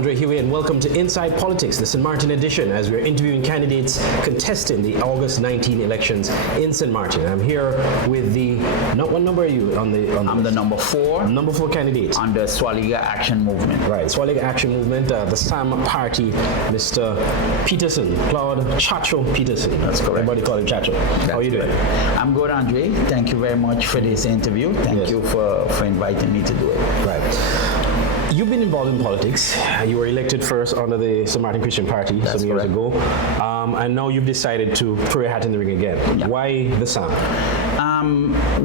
Andre Huey, and welcome to Inside Politics, the St. Martin edition, as we're interviewing candidates contesting the August 19 elections in St. Martin. I'm here with the, what number are you on the? I'm the number 4. Number 4 candidate. On the Soualiga Action Movement. Right, Soualiga Action Movement, the SAM party, Mr. Peterson, Claude Chacho Peterson. That's correct. Everybody call him Chacho. How are you doing? I'm good, Andre. Thank you very much for this interview. Thank you for inviting me to do it. Right. You've been involved in politics. You were elected first under the St. Martin Christian Party some years ago. And now you've decided to throw your hat in the ring again. Yeah. Why the SAM?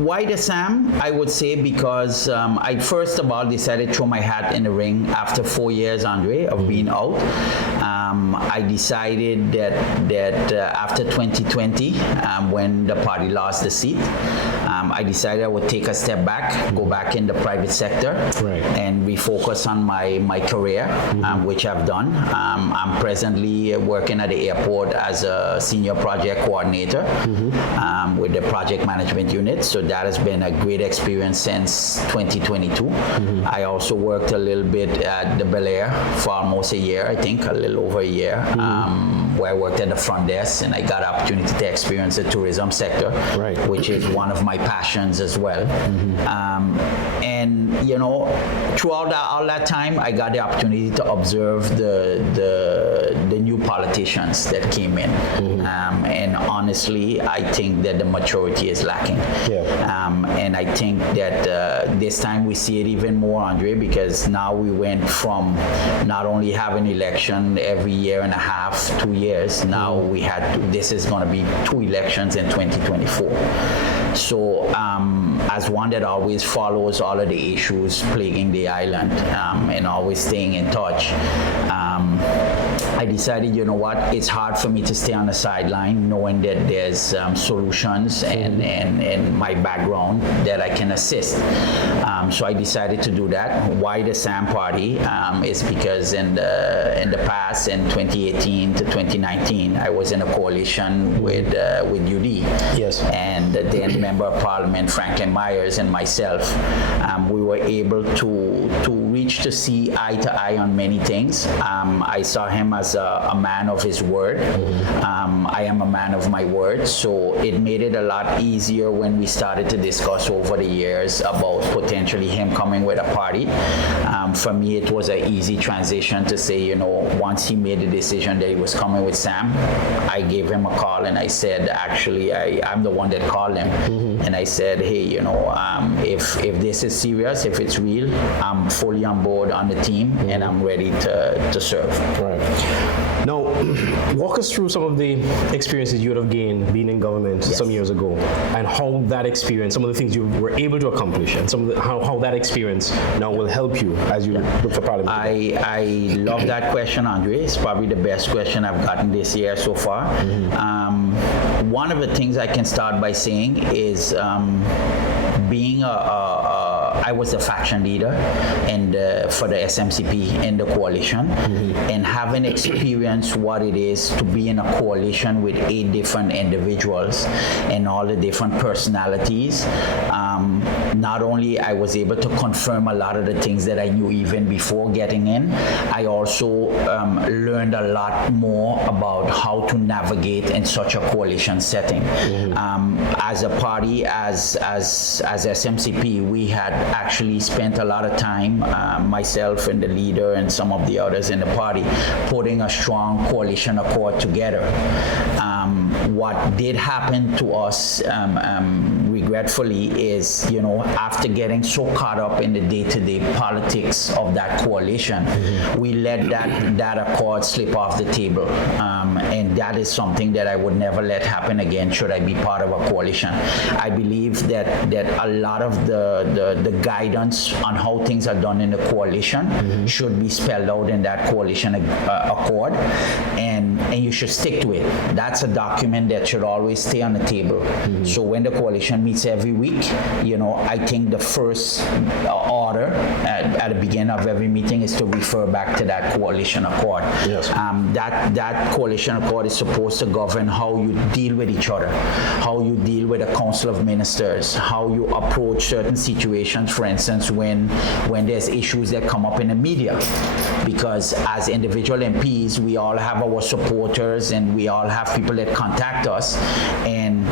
Why the SAM? I would say because I first of all decided to throw my hat in the ring after 4 years, Andre, of being out. I decided that after 2020, when the party lost the seat, I decided I would take a step back, go back in the private sector, and refocus on my career, which I've done. I'm presently working at the airport as a senior project coordinator with the project management unit. So that has been a great experience since 2022. I also worked a little bit at the Bel Air for almost a year, I think, a little over a year, where I worked at the front desk, and I got an opportunity to experience the tourism sector, which is one of my passions as well. And you know, throughout all that time, I got the opportunity to observe the new politicians that came in. And honestly, I think that the maturity is lacking. And I think that this time we see it even more, Andre, because now we went from not only having election every year and a half, 2 years, now we had this is going to be 2 elections in 2024. So as one that always follows all of the issues plaguing the island and always staying in touch, I decided, you know what, it's hard for me to stay on the sideline knowing that there's solutions and my background that I can assist. So I decided to do that. Why the SAM party? Is because in the past, in 2018 to 2019, I was in a coalition with UD. Yes. And then Member of Parliament Franklin Myers and myself, we were able to reach to see eye to eye on many things. I saw him as a man of his word. I am a man of my word, so it made it a lot easier when we started to discuss over the years about potentially him coming with a party. For me, it was an easy transition to say, you know, once he made the decision that he was coming with SAM, I gave him a call and I said, actually, I'm the one that called him. And I said, hey, you know, if this is serious, if it's real, I'm fully on board on the team and I'm ready to serve. Right. Now, walk us through some of the experiences you would have gained being in government some years ago, and how that experience, some of the things you were able to accomplish, and some of how that experience now will help you as you look for Parliament. I love that question, Andre. It's probably the best question I've gotten this year so far. One of the things I can start by saying is being I was a faction leader for the SMCP in the coalition, and having experienced what it is to be in a coalition with 8 different individuals and all the different personalities. Not only I was able to confirm a lot of the things that I knew even before getting in, I also learned a lot more about how to navigate in such a coalition setting. As a party, as SMCP, we had actually spent a lot of time, myself and the leader and some of the others in the party, putting a strong coalition accord together. What did happen to us regretfully is, you know, after getting so caught up in the day-to-day politics of that coalition, we let that accord slip off the table. And that is something that I would never let happen again should I be part of a coalition. I believe that a lot of the guidance on how things are done in the coalition should be spelled out in that coalition accord, and you should stick to it. That's a document that should always stay on the table. So when the coalition meets almost every week. I think the first order at the beginning of every meeting is to refer back to that coalition accord. Yes. That coalition accord is supposed to govern how you deal with each other, how you deal with a council of ministers, how you approach certain situations, for instance, when there's issues that come up in the media. Because as individual MPs, we all have our supporters and we all have people that contact us. And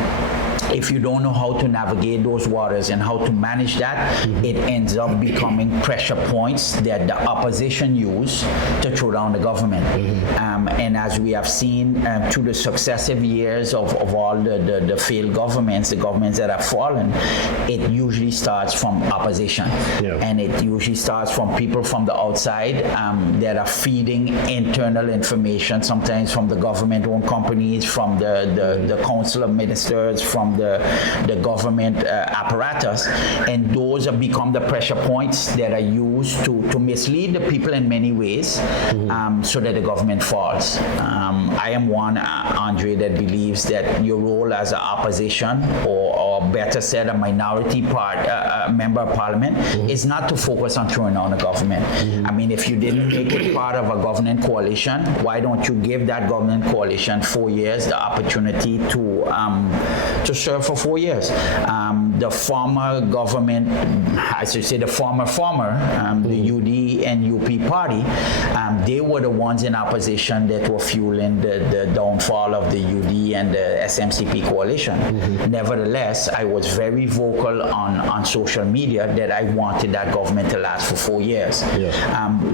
if you don't know how to navigate those waters and how to manage that, it ends up becoming pressure points that the opposition use to throw down the government. And as we have seen through the successive years of all the failed governments, the governments that have fallen, it usually starts from opposition. Yeah. And it usually starts from people from the outside that are feeding internal information, sometimes from the government-owned companies, from the council of ministers, from the government apparatus, and those have become the pressure points that are used to mislead the people in many ways, so that the government falls. I am one, Andre, that believes that your role as an opposition, or better said, a minority member of parliament, is not to focus on throwing down the government. I mean, if you didn't make it part of a government coalition, why don't you give that government coalition 4 years the opportunity to serve for 4 years? The former government, I should say the former, the UD and UP party, they were the ones in opposition that were fueling the downfall of the UD and the SMCP coalition. Nevertheless, I was very vocal on social media that I wanted that government to last for 4 years. Yes.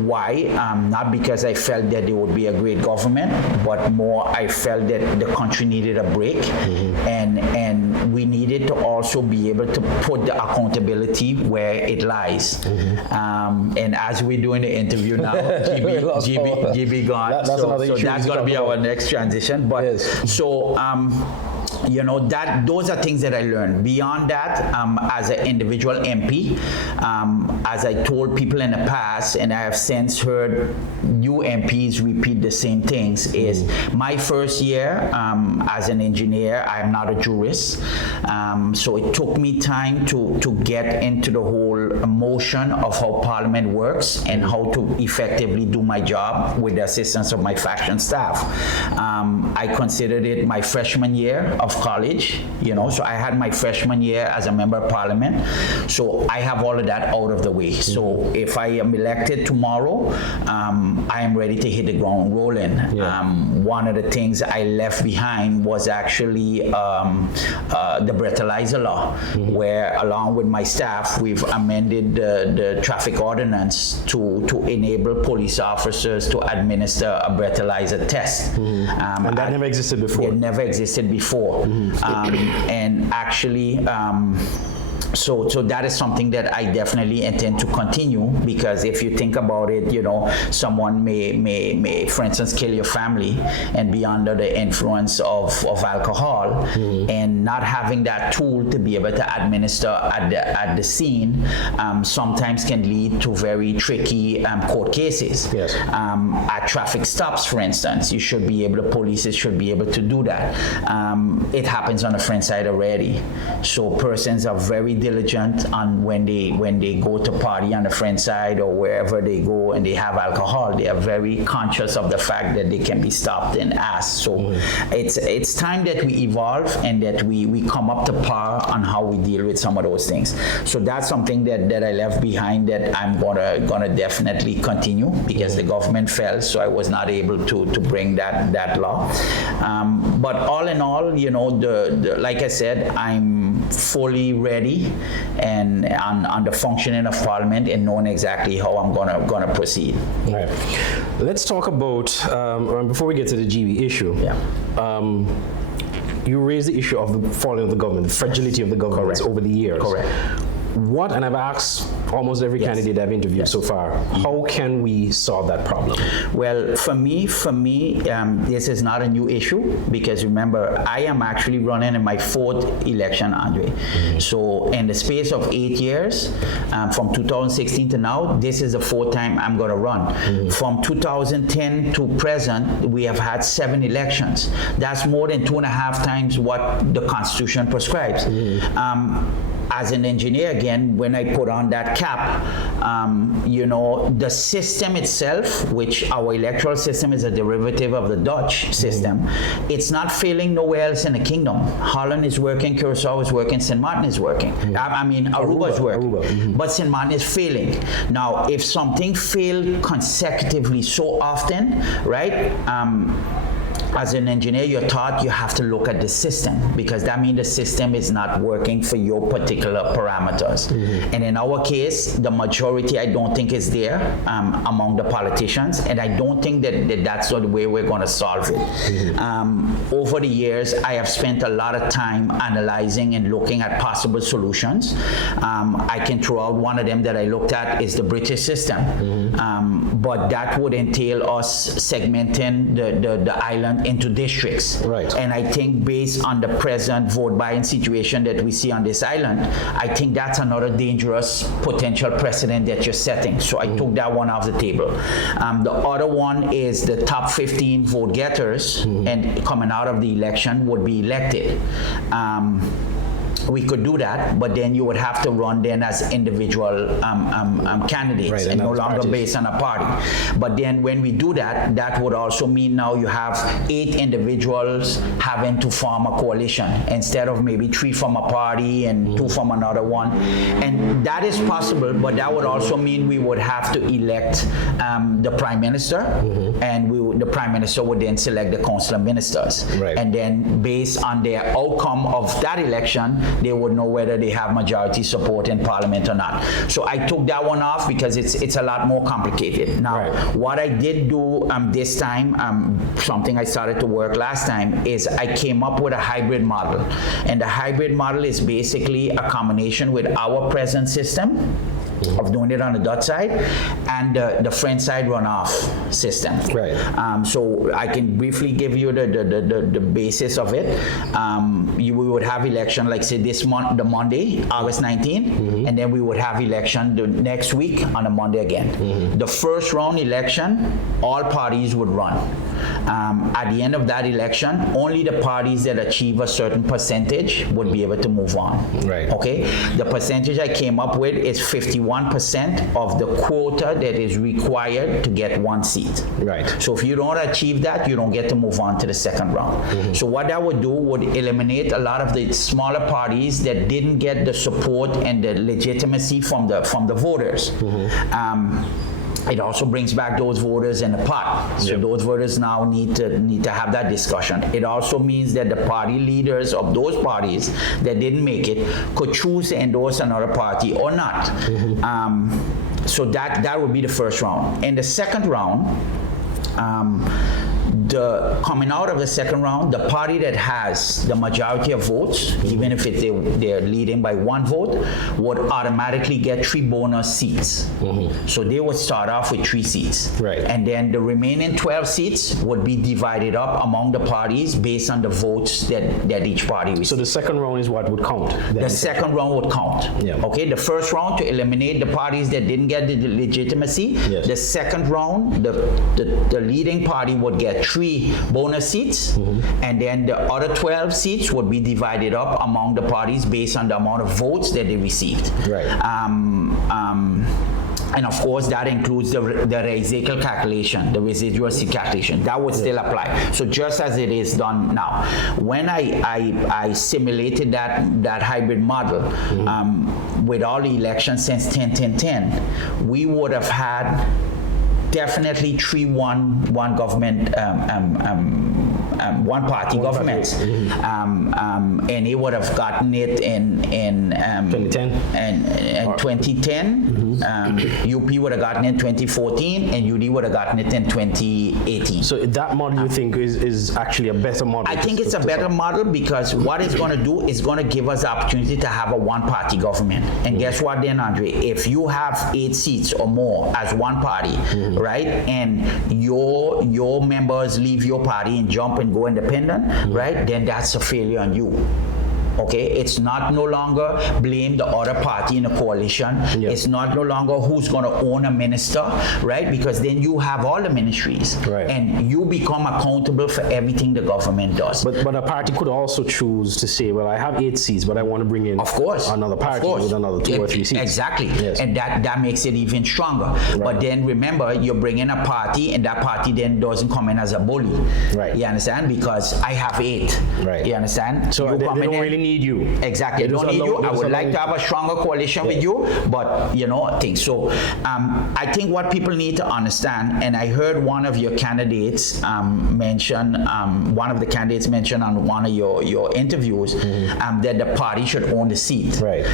Why? Not because I felt that they would be a great government, but more I felt that the country needed a break, and we needed to also be able to put the accountability where it lies. And as we're doing the interview now, GB gone, That's so that's going to be our about. next transition. But Yes. so that those are things that I learned. Beyond that, as an individual MP, as I told people in the past, and I have since heard new MPs repeat the same things, is my first year as an engineer, I'm not a jurist, so it took me time to get into the whole motion of how Parliament works and how to effectively do my job with the assistance of my faction staff. I considered it my freshman year of college, so I had my freshman year as a member of parliament, so I have all of that out of the way. So if I am elected tomorrow, I am ready to hit the ground rolling. One of the things I left behind was actually the breathalyzer law, where along with my staff, we've amended the traffic ordinance to enable police officers to administer a breathalyzer test. And that never existed before. It never existed before. And actually, so that is something that I definitely intend to continue, because if you think about it, someone may, for instance, kill your family and be under the influence of alcohol, and not having that tool to be able to administer at the scene sometimes can lead to very tricky court cases. Yes. At traffic stops, for instance, police should be able to do that. It happens on the French side already. So persons are very diligent on when they go to party on the French side or wherever they go and they have alcohol, they are very conscious of the fact that they can be stopped and asked. So it's time that we evolve and that we come up to par on how we deal with some of those things. So that's something that I left behind that I'm gonna definitely continue, because the government fell, so I was not able to bring that law. But all in all, like I said, I'm fully ready and on the functioning of Parliament and knowing exactly how I'm gonna proceed. All right. Let's talk about, before we get to the GEBE issue, you raised the issue of the falling of the government, the fragility of the government over the years. Correct. what, and I've asked almost every candidate I've interviewed so far, how can we solve that problem? Well, for me, this is not a new issue, because remember, I am actually running in my 4th election, Andre. So in the space of 8 years, from 2016 to now, this is the 4th time I'm going to run. From 2010 to present, we have had 7 elections. That's more than 2.5 times what the Constitution prescribes. As an engineer, again, when I put on that cap, the system itself, which our electoral system is a derivative of the Dutch system, it's not failing nowhere else in the kingdom. Holland is working, Curacao is working, St. Martin is working. Aruba is working. But St. Martin is failing. Now, if something failed consecutively so often, right? As an engineer, you're taught you have to look at the system, because that means the system is not working for your particular parameters. And in our case, the majority, I don't think, is there among the politicians, and I don't think that that's the way we're going to solve it. Over the years, I have spent a lot of time analyzing and looking at possible solutions. I can throw out one of them that I looked at is the British system, but that would entail us segmenting the island into districts. Right. And I think based on the present vote buying situation that we see on this island, I think that's another dangerous potential precedent that you're setting. So I took that one off the table. The other one is the top 15 vote getters and coming out of the election would be elected. We could do that, but then you would have to run then as individual candidates, right, and no longer parties. based on a party. But then when we do that, that would also mean now you have 8 individuals having to form a coalition instead of maybe 3 from a party and 2 from another one. And that is possible, but that would also mean we would have to elect the prime minister, and the prime minister would then select the council of ministers. Right. And then based on their outcome of that election, they would know whether they have majority support in parliament or not. So I took that one off because it's a lot more complicated. Now, what I did do this time, something I started to work last time, is I came up with a hybrid model. And the hybrid model is basically a combination with our present system of doing it on the Dutch side and the French side runoff system. Right. So I can briefly give you the basis of it. We would have election, like say this month, the Monday, August 19, and then we would have election the next week on a Monday again. The first round election, all parties would run. At the end of that election, only the parties that achieve a certain percentage would be able to move on. Right. Okay. The percentage I came up with is 51% of the quota that is required to get 1 seat. Right. So if you don't achieve that, you don't get to move on to the second round. So what that would do would eliminate a lot of the smaller parties that didn't get the support and the legitimacy from the voters. It also brings back those voters in the pot. So those voters now need to have that discussion. It also means that the party leaders of those parties that didn't make it could choose to endorse another party or not. So that would be the first round. In the second round, coming out of the second round, the party that has the majority of votes, even if they're leading by 1 vote, would automatically get 3 bonus seats. So they would start off with 3 seats. Right. And then the remaining 12 seats would be divided up among the parties based on the votes that each party received. So the second round is what would count? The second round would count. Yeah. Okay, the first round to eliminate the parties that didn't get the legitimacy. Yes. The second round, the leading party would get 3 bonus seats, and then the other 12 seats would be divided up among the parties based on the amount of votes that they received. Right. And of course, that includes the residual calculation, the residual seat calculation. That would still apply. So just as it is done now. When I simulated that hybrid model with all the elections since 10-10-10, we would have had definitely 3-1 government, one party governments, and he would have gotten it in 2010 and 2010. UP would have gotten it in 2014, and UD would have gotten it in 2018. So that model you think is actually a better model? I think it's a better model because what it's going to do is going to give us the opportunity to have a one-party government. And guess what then, Andre? If you have 8 seats or more as one party, right, and your members leave your party and jump and go independent, right, then that's a failure on you. Okay, it's not no longer blame the other party in a coalition. It's not no longer who's going to own a minister, right? Because then you have all the ministries, and you become accountable for everything the government does. But a party could also choose to say, well, I have 8 seats, but I want to bring in, of course, another party with another 2 or 3 seats. Exactly, yes. And that makes it even stronger. But then remember, you're bringing a party, and that party then doesn't come in as a bully. Right. You understand? Because I have 8. Right. You understand? So they don't really need you. Exactly. They don't need you. I would like to have a stronger coalition with you, but things. So I think what people need to understand, and I heard one of your candidates mention, one of the candidates mentioned on one of your interviews, that the party should own the seat. Right.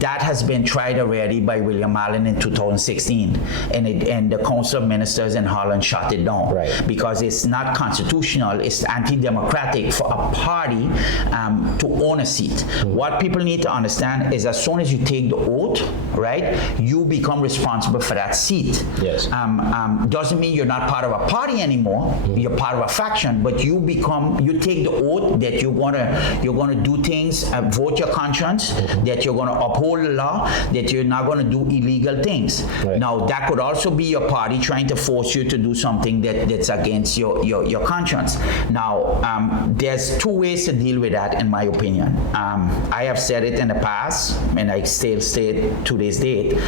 That has been tried already by William Allen in 2016, and the Council of Ministers in Holland shut it down. Right. Because it's not constitutional. It's anti-democratic for a party to own a seat. What people need to understand is as soon as you take the oath, right, you become responsible for that seat. Yes. Doesn't mean you're not part of a party anymore. You're part of a faction, but you take the oath that you're gonna do things, vote your conscience, that you're gonna uphold the law, that you're not gonna do illegal things. Right. Now that could also be your party trying to force you to do something that's against your conscience. Now there's 2 ways to deal with that, in my opinion. I have said it in the past, and I still say it to this date.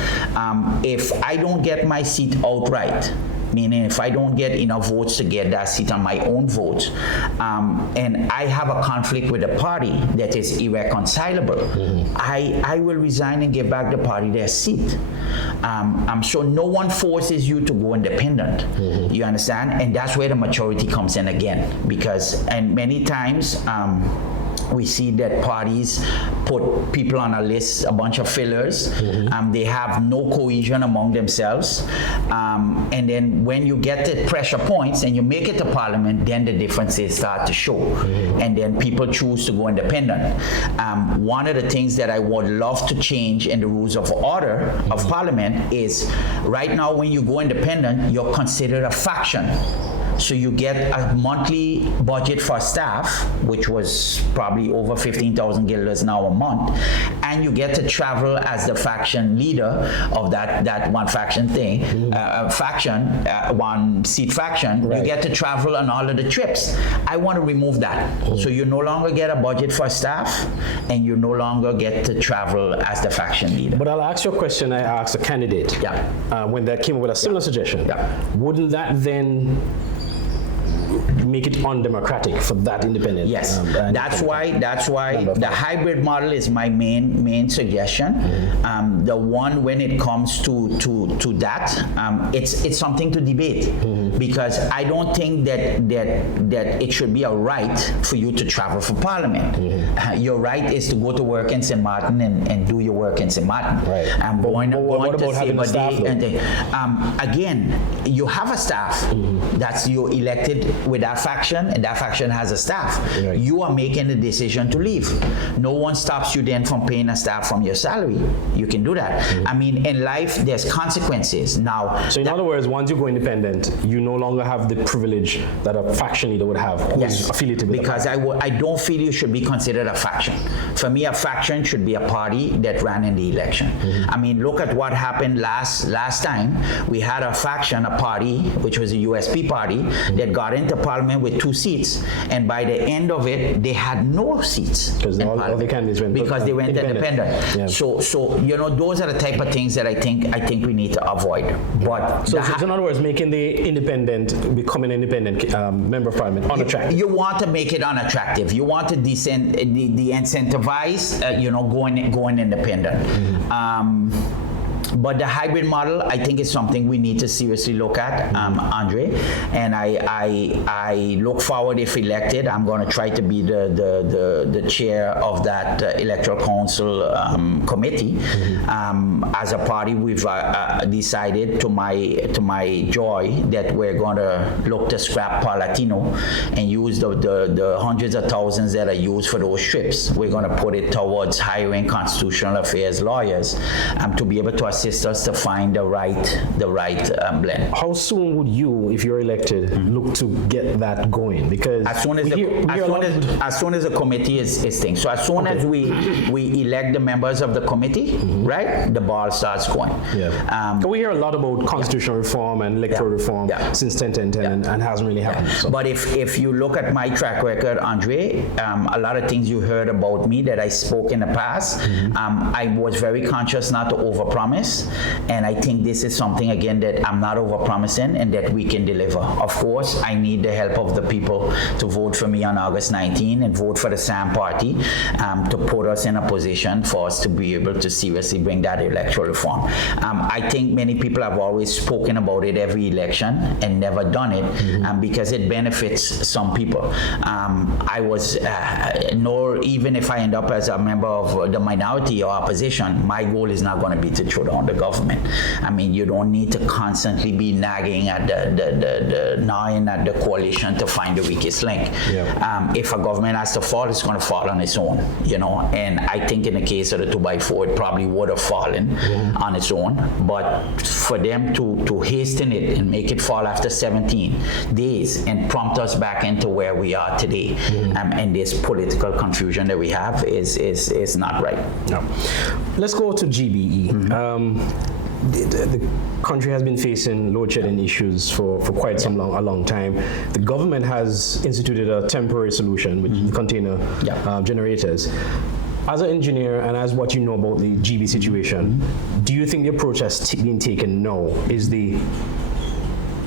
If I don't get my seat outright, meaning if I don't get enough votes to get that seat on my own vote, and I have a conflict with the party that is irreconcilable, I will resign and give back the party their seat. So no one forces you to go independent. You understand? And that's where the maturity comes in again, because many times we see that parties put people on a list, a bunch of fillers. They have no cohesion among themselves. And then when you get the pressure points and you make it to parliament, then the differences start to show. And then people choose to go independent. One of the things that I would love to change in the rules of order of parliament is right now when you go independent, you're considered a faction. So you get a monthly budget for staff, which was probably over 15,000 guilders now a month, and you get to travel as the faction leader of that one faction thing, one seat faction. Right. You get to travel on all of the trips. I want to remove that. So you no longer get a budget for staff, and you no longer get to travel as the faction leader. But I'll ask you a question I asked a candidate when they came up with a similar suggestion. Wouldn't that then make it undemocratic for that independent? Yes, that's why the hybrid model is my main suggestion. The one when it comes to that, it's something to debate, because I don't think that it should be a right for you to travel for parliament. Your right is to go to work in St. Martin and do your work in St. Martin. Right. What about having a staff? Again, you have a staff that's you elected with that faction, and that faction has a staff. Right. You are making the decision to leave. No one stops you then from paying a staff from your salary. You can do that. I mean, in life, there's consequences. Now, so in other words, once you go independent, you no longer have the privilege that a faction leader would have who's affiliated with because I don't feel you should be considered a faction. For me, a faction should be a party that ran in the election. I mean, look at what happened last time. We had a faction, a party, which was a USP party, that got into parliament with 2 seats, and by the end of it, they had no seats because all the candidates went because they went independent. Yeah. So those are the type of things that I think we need to avoid. But so in other words, making becoming an independent member of parliament unattractive. You want to make it unattractive. You want to de-incentivize, going independent. But the hybrid model, I think, is something we need to seriously look at, Andre. And I look forward, if elected, I'm going to try to be the chair of that electoral council committee. As a party, we've decided, to my joy, that we're going to look to scrap Latino and use the hundreds of thousands that are used for those trips. We're going to put it towards hiring constitutional affairs lawyers to be able to assist us to find the right blend. How soon would you, if you're elected, look to get that going? Because as soon as the committee is thing. So as soon as we elect the members of the committee, right, the ball starts going. Yeah. We hear a lot about constitutional reform and electoral reform since 10-10-10 and hasn't really happened. So. But if you look at my track record, Andre, a lot of things you heard about me that I spoke in the past, I was very conscious not to overpromise, and I think this is something, again, that I'm not overpromising and that we can deliver. Of course, I need the help of the people to vote for me on August 19 and vote for the SAM party to put us in a position for us to be able to seriously bring that electoral reform. I think many people have always spoken about it every election and never done it because it benefits some people. I was, nor even if I end up as a member of the minority or opposition, my goal is not going to be to throw down the government. I mean, you don't need to constantly be nagging at gnawing at the coalition to find the weakest link. If a government has to fall, it's going to fall on its own, you know. And I think in the case of the 2x4, it probably would have fallen on its own. But for them to hasten it and make it fall after 17 days and prompt us back into where we are today, and this political confusion that we have is not right. No. Let's go to GBE. The country has been facing load shedding issues for quite a long time. The government has instituted a temporary solution with the container generators. As an engineer and as what you know about the GEBE situation, do you think the approach that's been taken now is the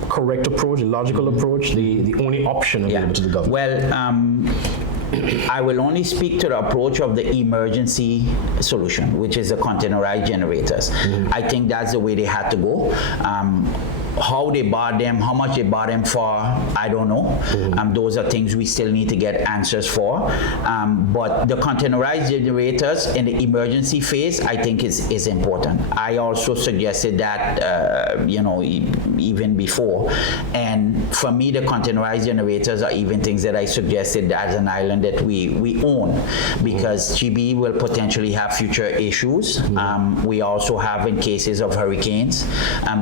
correct approach, the logical approach, the only option available to the government? Well, I will only speak to the approach of the emergency solution, which is the containerized generators. I think that's the way they had to go. How they bought them, how much they bought them for, I don't know. Those are things we still need to get answers for. But the containerized generators in the emergency phase, I think is important. I also suggested that, even before. And for me, the containerized generators are even things that I suggested as an island that we own, because GBE will potentially have future issues. We also have, in cases of hurricanes,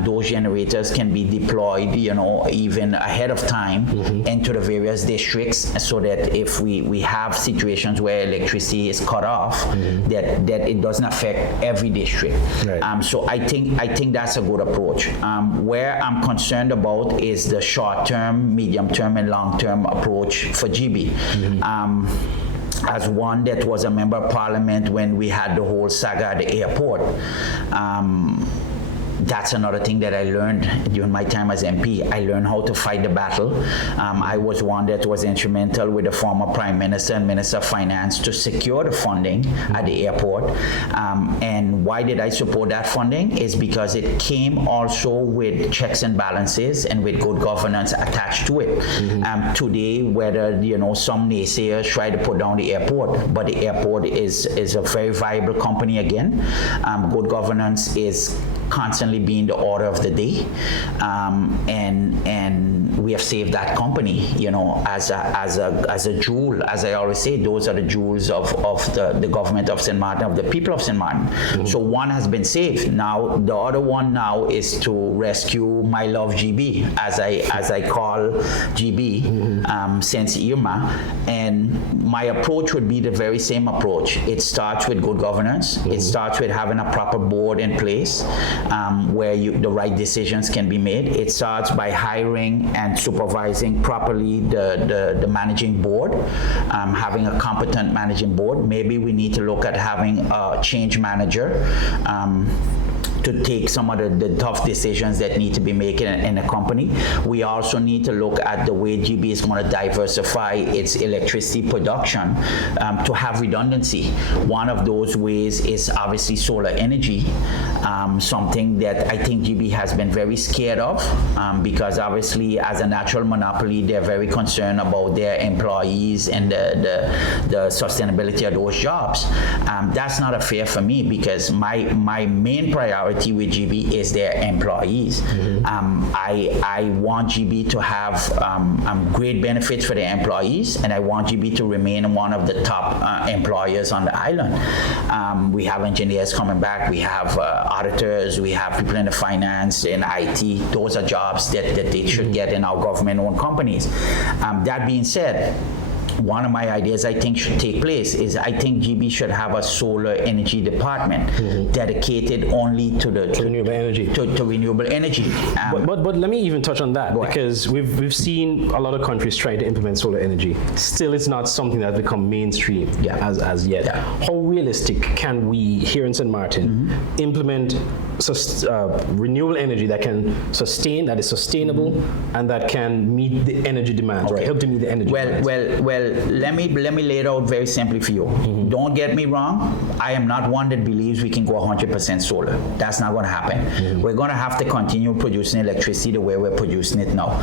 those generators can be deployed, even ahead of time into the various districts, so that if we have situations where electricity is cut off, that it doesn't affect every district. Right. So I think that's a good approach. Where I'm concerned about is the short-term, medium-term, and long-term approach for GEBE. As one that was a member of parliament when we had the whole saga at the airport, that's another thing that I learned during my time as MP. I learned how to fight the battle. I was one that was instrumental with the former Prime Minister and Minister of Finance to secure the funding at the airport. And why did I support that funding? Is because it came also with checks and balances and with good governance attached to it. Today, whether some naysayers try to put down the airport, but the airport is a very viable company again. Good governance is constantly being the order of the day, and we have saved that company, as a jewel. As I always say, those are the jewels of the government of St. Martin, of the people of St. Martin. So one has been saved. Now the other one now is to rescue my love GEBE, as I call GEBE, since Irma. And my approach would be the very same approach. It starts with good governance. It starts with having a proper board in place, where the right decisions can be made. It starts by hiring and supervising properly the managing board, having a competent managing board. Maybe we need to look at having a change manager to take some of the tough decisions that need to be made in a company. We also need to look at the way GEBE is going to diversify its electricity production to have redundancy. One of those ways is obviously solar energy, something that I think GEBE has been very scared of because obviously as a natural monopoly, they're very concerned about their employees and the sustainability of those jobs. That's not fair for me because my main priority with GEBE is their employees. I want GEBE to have great benefits for their employees, and I want GEBE to remain one of the top employers on the island. We have engineers coming back, we have auditors, we have people in the finance, in IT. Those are jobs that they should get in our government-owned companies. That being said, one of my ideas I think should take place is I think GEBE should have a solar energy department dedicated only to renewable energy. To renewable energy. But let me even touch on that because we've seen a lot of countries try to implement solar energy. Still, it's not something that's become mainstream as yet. Yeah. How realistic can we here in St. Martin implement renewable energy that can sustain, that is sustainable, and that can meet the energy demands, or help to meet the energy demands? Well, let me lay it out very simply for you. Don't get me wrong. I am not one that believes we can go 100% solar. That's not going to happen. We're going to have to continue producing electricity the way we're producing it now.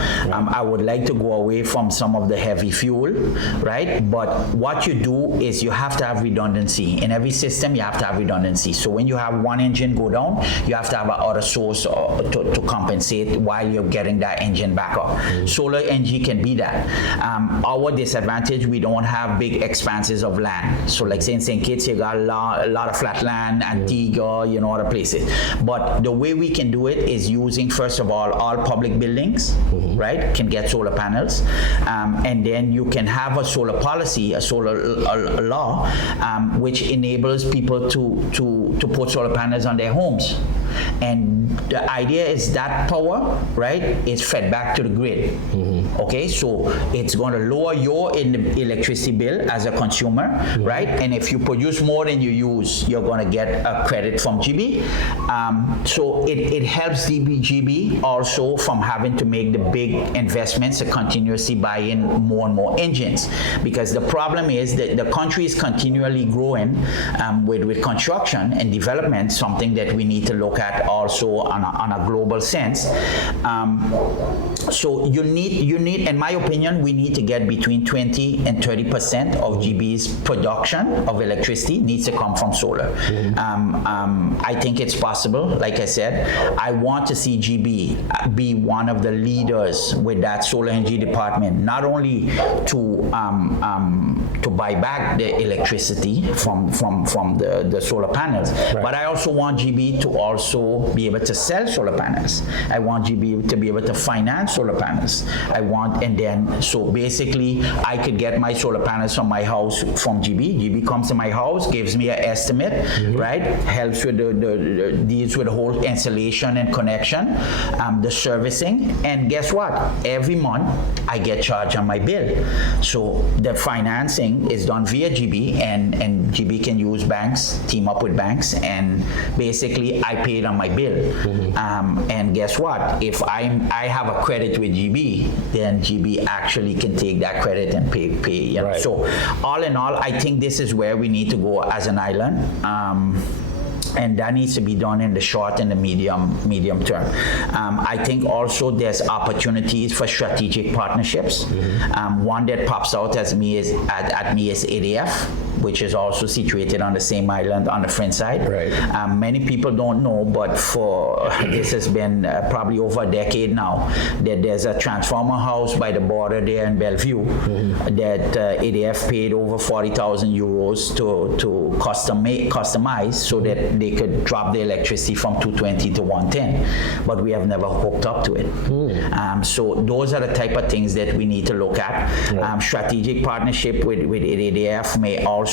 I would like to go away from some of the heavy fuel, right? But what you do is you have to have redundancy. In every system, you have to have redundancy. So when you have one engine go down, you have to have another source to compensate while you're getting that engine back up. Solar energy can be that. Our disadvantage, we don't have big expanses of land. So like say in St. Kitts, you got a lot of flat land, Antigua, other places. But the way we can do it is using, first of all public buildings, right, can get solar panels. And then you can have a solar policy, a solar law, which enables people to put solar panels on their homes. And the idea is that power, right, is fed back to the grid. Okay, so it's going to lower your electricity bill as a consumer, right? And if you produce more than you use, you're going to get a credit from GEBE. So it helps GEBE also from having to make the big investments and continuously buy in more and more engines. Because the problem is that the country is continually growing with construction and development, something that we need to look at also on a global sense. So you need, in my opinion, we need to get between 20 and 30% of GEBE's production of electricity needs to come from solar. I think it's possible. Like I said, I want to see GEBE be one of the leaders with that solar energy department, not only to buy back the electricity from the solar panels, but I also want GEBE to also be able to sell solar panels. I want GEBE to be able to finance solar panels. And then so basically I could get my solar panels from my house from GEBE. GEBE comes to my house, gives me an estimate, right? Helps with deals with the whole installation and connection, the servicing, and guess what? Every month I get charged on my bill. So the financing is done via GEBE, and GEBE can use banks, team up with banks, and basically I pay it on my bill. And guess what? If I have a credit with GEBE, then GEBE actually can take that credit and pay. Right. So all in all, I think this is where we need to go as an island. And that needs to be done in the short and the medium term. I think also there's opportunities for strategic partnerships. One that pops out at me is ADF, which is also situated on the same island on the French side. Right. Many people don't know, but this has been probably over a decade now, that there's a transformer house by the border there in Bellevue that ADF paid over 40,000 euros to customize so that they could drop the electricity from 220 to 110, but we have never hooked up to it. So those are the type of things that we need to look at. Strategic partnership with ADF may also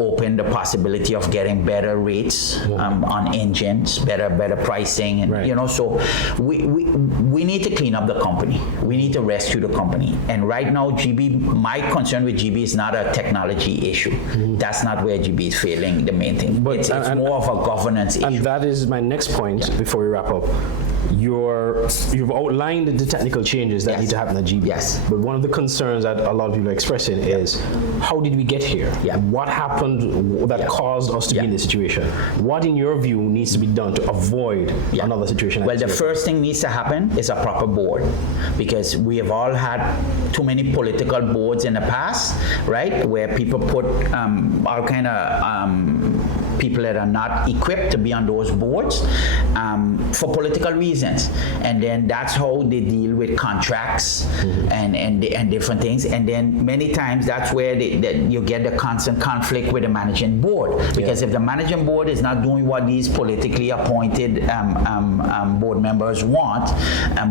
open the possibility of getting better rates on engines, better pricing, and so we need to clean up the company. We need to rescue the company. And right now, GEBE, my concern with GEBE is not a technology issue. That's not where GEBE is failing. The main thing. But it's more of a governance issue. And that is my next point before we wrap up. You've outlined the technical changes that need to happen at GEBE. Yes. But one of the concerns that a lot of people are expressing is, how did we get here? Yeah. What happened that caused us to be in this situation? What, in your view, needs to be done to avoid another situation like Well, the first thing needs to happen is a proper board, because we have all had too many political boards in the past, right, where people put all kind of people that are not equipped to be on those boards for political reasons, and then that's how they deal with contracts and different things, and then many times that's where you get the constant conflict with the managing board, because if the managing board is not doing what these politically appointed board members want,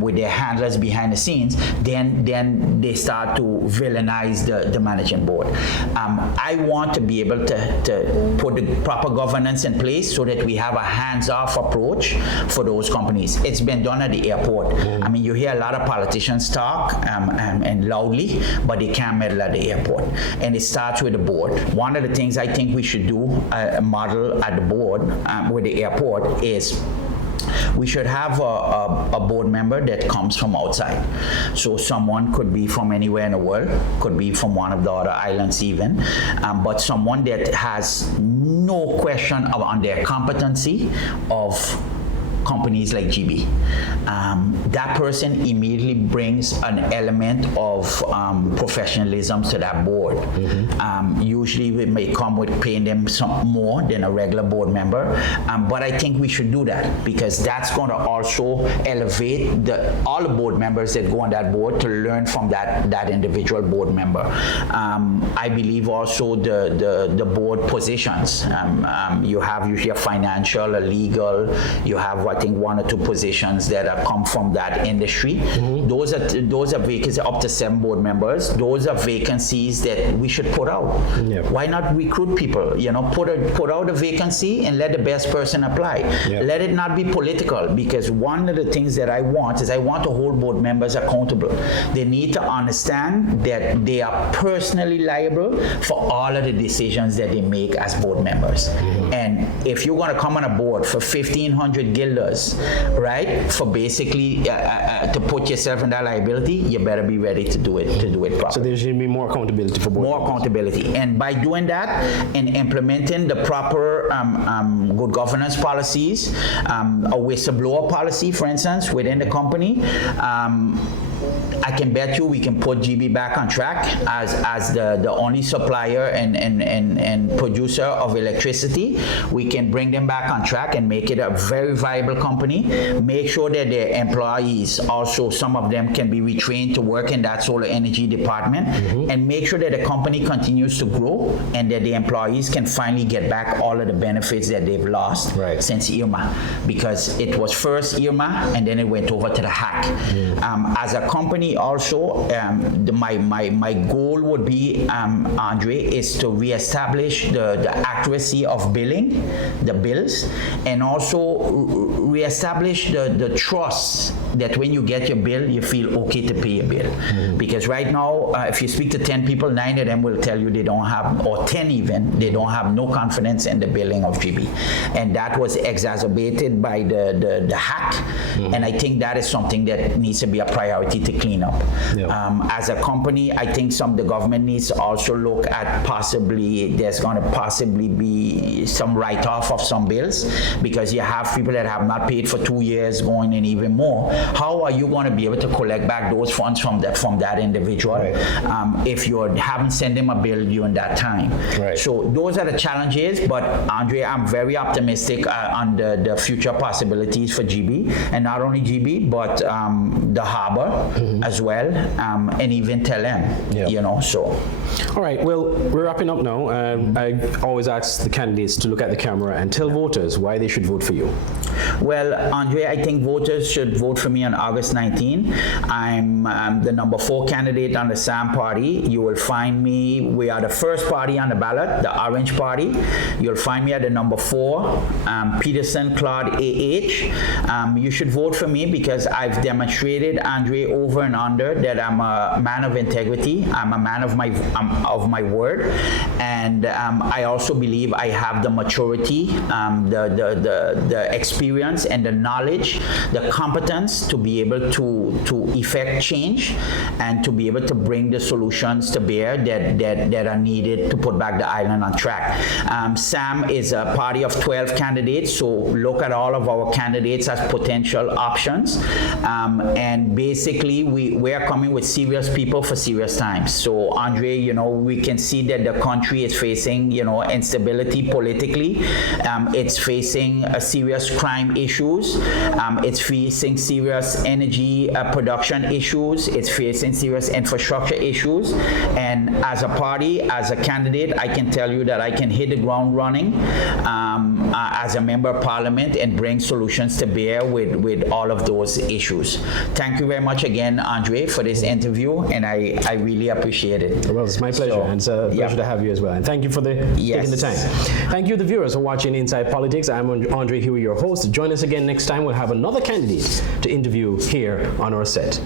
with their handlers behind the scenes, then they start to villainize the managing board. I want to be able to put the proper governance in place so that we have a hands-off approach for those companies. It's been done at the airport. I mean, you hear a lot of politicians talk and loudly, but they can't meddle at the airport. And it starts with the board. One of the things I think we should do, model at the board with the airport, is we should have a board member that comes from outside. So someone could be from anywhere in the world, could be from one of the other islands even, but someone that has no question on their competency of companies like GEBE. That person immediately brings an element of professionalism to that board. Usually we may come with paying them some more than a regular board member, but I think we should do that, because that's going to also elevate all the board members that go on that board to learn from that individual board member. I believe also the board positions. You have usually a financial, a legal, you have I think one or two positions that have come from that industry. Those are vacancies, up to 7 board members. Those are vacancies that we should put out. Why not recruit people? Put out a vacancy and let the best person apply. Let it not be political, because one of the things that I want is I want to hold board members accountable. They need to understand that they are personally liable for all of the decisions that they make as board members. And if you're going to come on a board for 1,500 guilders, right, for basically to put yourself in that liability, you better be ready to do it properly. So there should be more accountability for board members. More accountability, and by doing that and implementing the proper good governance policies, a whistleblower policy, for instance, within the company. I can bet you we can put GEBE back on track as the only supplier and producer of electricity. We can bring them back on track and make it a very viable company. Make sure that their employees also, some of them can be retrained to work in that solar energy department, and make sure that the company continues to grow and that the employees can finally get back all of the benefits that they've lost since Irma, because it was first Irma and then it went over to the hack. As a company also, my goal would be, Andre, is to reestablish the accuracy of billing, the bills, and also reestablish the trust that when you get your bill, you feel okay to pay your bill. Because right now, if you speak to 10 people, 9 of them will tell you they don't have, or 10 even, they don't have no confidence in the billing of GEBE. And that was exacerbated by the hack. And I think that is something that needs to be a priority to clean up. As a company, I think the government needs to also look at there's going to possibly be some write-off of some bills, because you have people that have not paid for 2 years going in even more. How are you going to be able to collect back those funds from that individual if you haven't sent them a bill during that time? So those are the challenges, but Andre, I'm very optimistic on the future possibilities for GEBE, and not only GEBE, but the harbor as well, and even Telem, so. All right, well, we're wrapping up now. I always ask the candidates to look at the camera and tell voters why they should vote for you. Well, Andre, I think voters should vote for me on August 19. I'm the number 4 candidate on the SAM party. You will find me, we are the first party on the ballot, the Orange Party. You'll find me at the number 4, Peterson, Claude A.H. You should vote for me because I've demonstrated, Andre, over and under that I'm a man of integrity. I'm a man of my word. And I also believe I have the maturity, the experience and the knowledge, the competence to be able to effect change and to be able to bring the solutions to bear that are needed to put back the island on track. SAM is a party of 12 candidates, so look at all of our candidates as potential options. And basically, we are coming with serious people for serious times. So, Andre, you know, we can see that the country is facing, you know, instability politically. It's facing serious crime issues. It's facing serious energy production issues. It's facing serious infrastructure issues. And as a party, as a candidate, I can tell you that I can hit the ground running as a member of parliament and bring solutions to bear with all of those issues. Thank you very much again, Andre, for this interview, and I really appreciate it. Well, it's my pleasure, and it's a pleasure to have you as well. And thank you for taking the time. Thank you, the viewers, for watching Inside Politics. I'm Andre Huey, your host. Join us again next time. We'll have another candidate to interview here on our set.